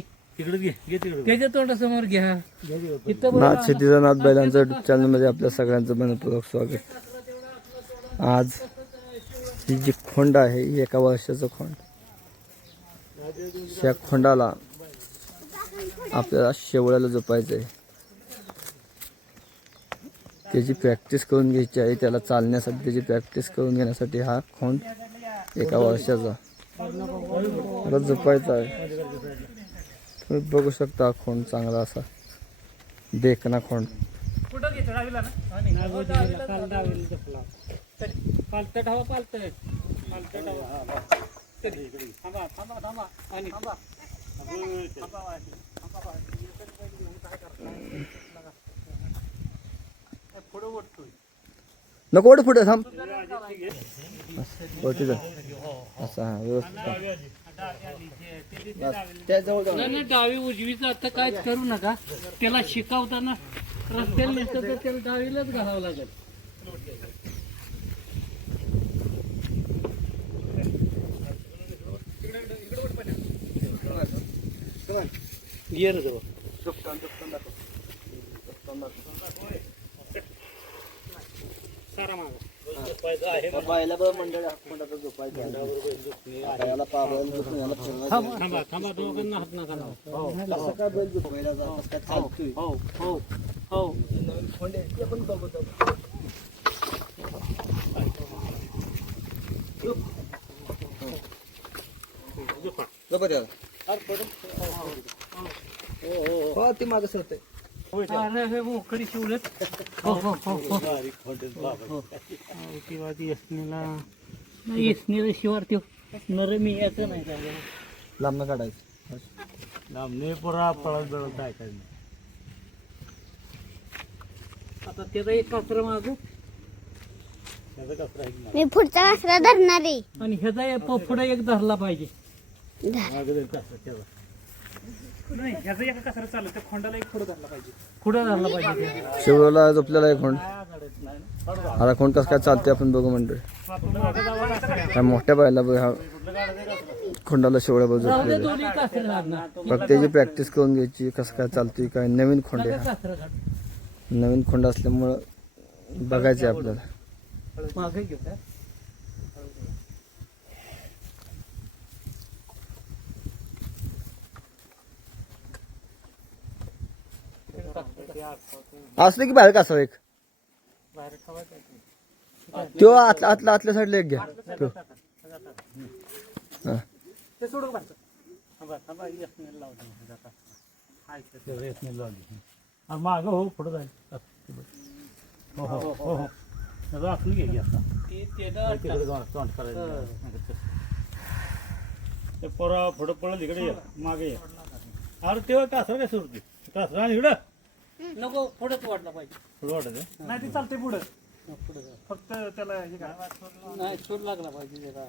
त्याच्या तोंडासमोर घ्या. इथं नाथ. शेतीचा नाथ बैलांचा युट्यूब चॅनलमध्ये आपल्या सगळ्यांचं मनपूर्वक स्वागत. आज ही जी खोंड आहे ही एका वर्षाचं खोंड. या खोंडाला आपल्याला शेवळ्याला झोपायचं आहे त्याची प्रॅक्टिस करून घ्यायची आहे त्याला चालण्यासाठी त्याची प्रॅक्टिस करून घेण्यासाठी हा खोंड एका वर्षाचा. त्याला झोपायचा आहे. तुम्ही बघू शकता खोंड चांगला असा देखना खोंड डावीला ना. तरी, थांबा, थांबा, थांबा. आणि. नको ओढ पुढे थांब असं हा व्यवस्थित नाही, नाही, डावी उजवीचं आता काहीच करू नका. त्याला शिकवताना रस्त्याला नेतं तर त्याला डावीलाच घालावं लागेल. गिअर जवळ. सारा मागा. थांबा थांबा दोघांना हात नका लावू. हो हो हो. हो ती मागे सरते. अरे हे मोकळी शिवलेत. हो हो हो हो. हो, ती नाही शिवार नाही काढायचं. लांबणे पुरा पळत जळत ऐकायचं आता त्याचा एक कासरा माझं मी पुढचा वासरा धरणार आहे. आणि ह्याचा पुढे एक धरला पाहिजे मागे जाईल कसं त्याला नाही ह्याचा एका कासरा चालू त्या खोंडाला एक पुढे धरला पाहिजे. पुढे धरला पाहिजे ते. शिवला झोपलेला आहे खोंड. आता खोंड कसं काय चालते आपण बघू म्हणतोय. काय मोठ्या बायला बघ हा खोंडाला शेवळ्या दे दोन्ही कासरे लागणार फक्त त्याची प्रॅक्टिस करून घ्यायची कसं काय चालते काय नवीन खोंड आहे हा. कासरा काढ नवीन खोंड असल्यामुळं बघायचं आहे आपल्याला. मागे घेऊ का? असलं की बाहेर कसं एक. तो? आतल्या आतल्या आतल्या साईडला एक घ्या. तो. हा. मागं हो पुढं जाईल. हो हो हो हो त्याचं घे आता. ते- त्याला तिकडे जाऊन तोंड करायचं. ते पोरा पुढं पळत इकडे ये. मागे ये. अरे तेव्हा कासरा काय सुरते? कासरा आणि इकडं. नको पुढेच वाढला पाहिजे. पुढं वाटत आहे नाही ते चालते पुढे. पुढे फक्त त्याला नाही सूर लागला पाहिजे जरा.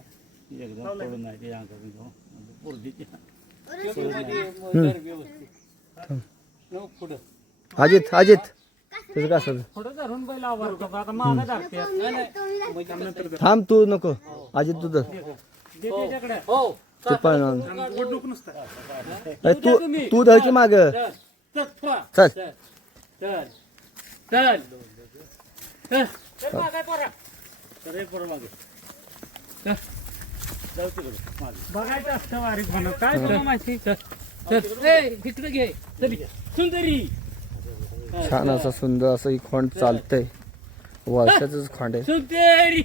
एकदम पडून नाही ते अंगात घेऊन पोरडीची व्यवस्थित. नको पुढे. अजित अजित. तुझं काय असं पुढे धरून बैल आवडतो का आता मागे धरते नाही नाही. थांब तू नको. अजित तुझं दे त्याच्याकडे हो ते पण तू तू धर की माग. चल चल थोडा. चल चल. चल. चल. चल. चल मागे पोरा. तर पोरं मागे. चल. जाऊ तिकडे. मागे. बघायचं असतं वारीक म्हणून. काय तुला माहिती चल. चल. ए इकडे घे. चल सुंदरी. छान असं सुंदर असं ही खोंड चालतंय. वर्षाचंच खोंड आहे. सुंदरी.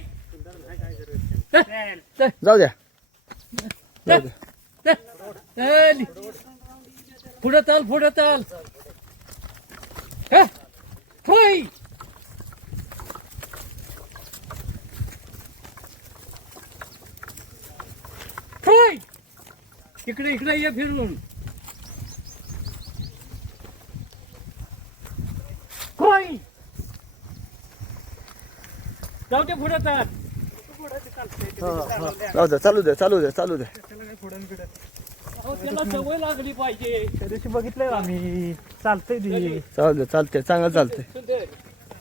जाऊ द्या. जाऊ द्या चल. पुढे चाल पुढे चाल? होय. होय. इकडे इकडे ये फिरून. होय. जाऊ दे पुढे चाल द्या चालू द्या चालू द्या चालू द्या त्याला सवय लागली पाहिजे. त्या दिवशी बघितलंय आम्ही. चालतंय ती चालतंय. चांगलं चालतंय. सुंदर.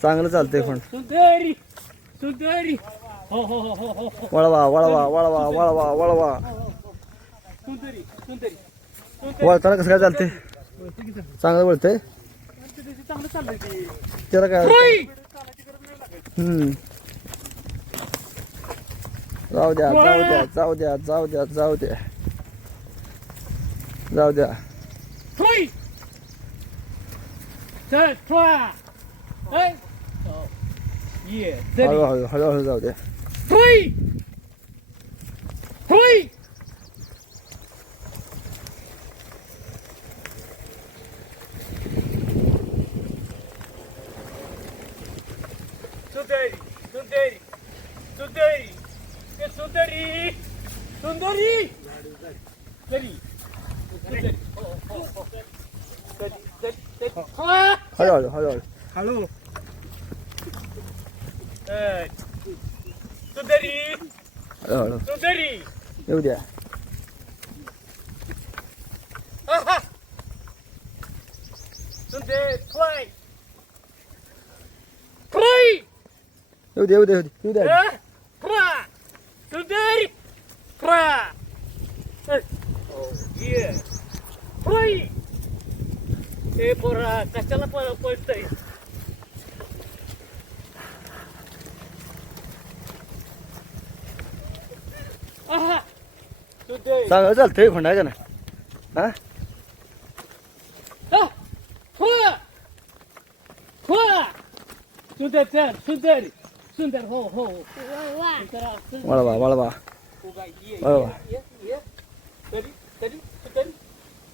चांगलं चालतंय खोंड सुंदरी. सुंदरी. हो हो हो हो हो वळवा वळवा वळवा वळवा वळवा. सुंदरी सुंदरी वळताना कसं काय चालते चांगलं वळतंय? चांगलं चाललंय की त्याला काय हम्म. जाऊ द्या जाऊ द्या जाऊ द्या जाऊ द्या जाऊ द्या. जाऊ द्या Three. Two, try. Hey. Oh. Yeah. 好啊，好了，好了。哎，都这里。好了，好了。都这里。有点。啊哈！准备快。有点，有点，有点，有点。play。哎。fly हे पोरा कशाला पळतय? सुंदर चांगलं चालतंय खोंडायचं ना हा? Ah! Fua! Fua! सुंदर चल सुंदर. सुंदर हो हो. वळवा वळवा. वळवा. ये तरी तरी.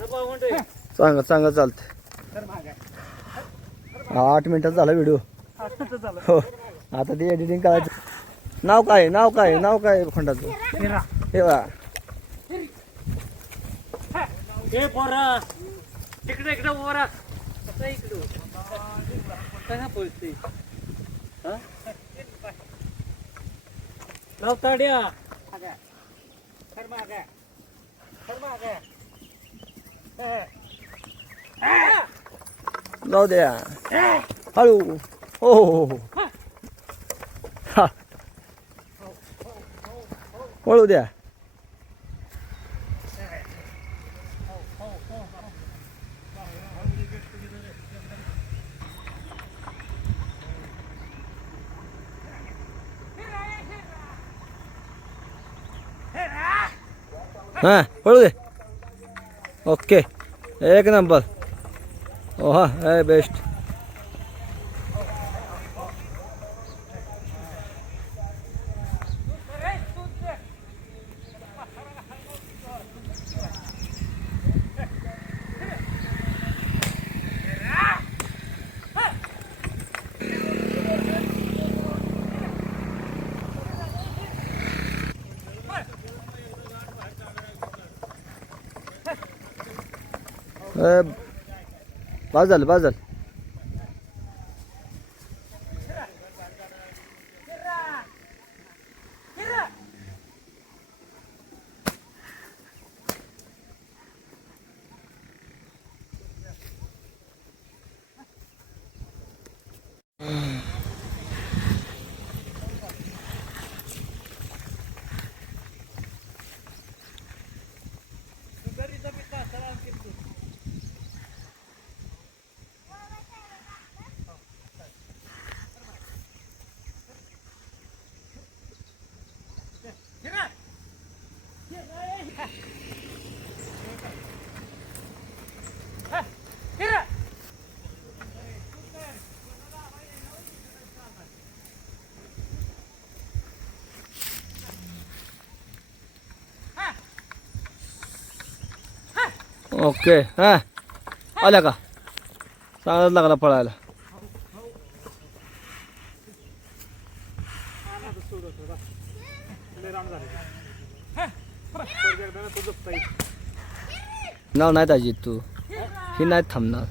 चांगलं चांगलं चालतंय. हा, आठ मिनिटात झाला व्हिडिओ हो आता ते एडिटिंग करायचं. नाव काय आहे? नाव काय आहे? नाव काय आहे खोंडाचं? हे बा हे पोरा तिकडे इकडे पोरा कसं इकडं कसा पोचते लावताड्या जाऊ द्या हळू हो हो हो हा. वळू द्या हा पळू दे ओके एक नंबर ओ हा ए बेस्ट ए, बाद झालं बाद झालं. ओके. हा. आल्या का? चांगलाच लागला पळायला. नाव नाही ताजी तू. ही नाही थांबणार.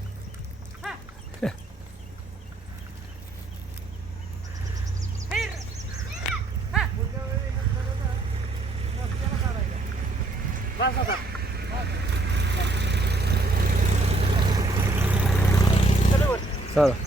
बस आता वर. चला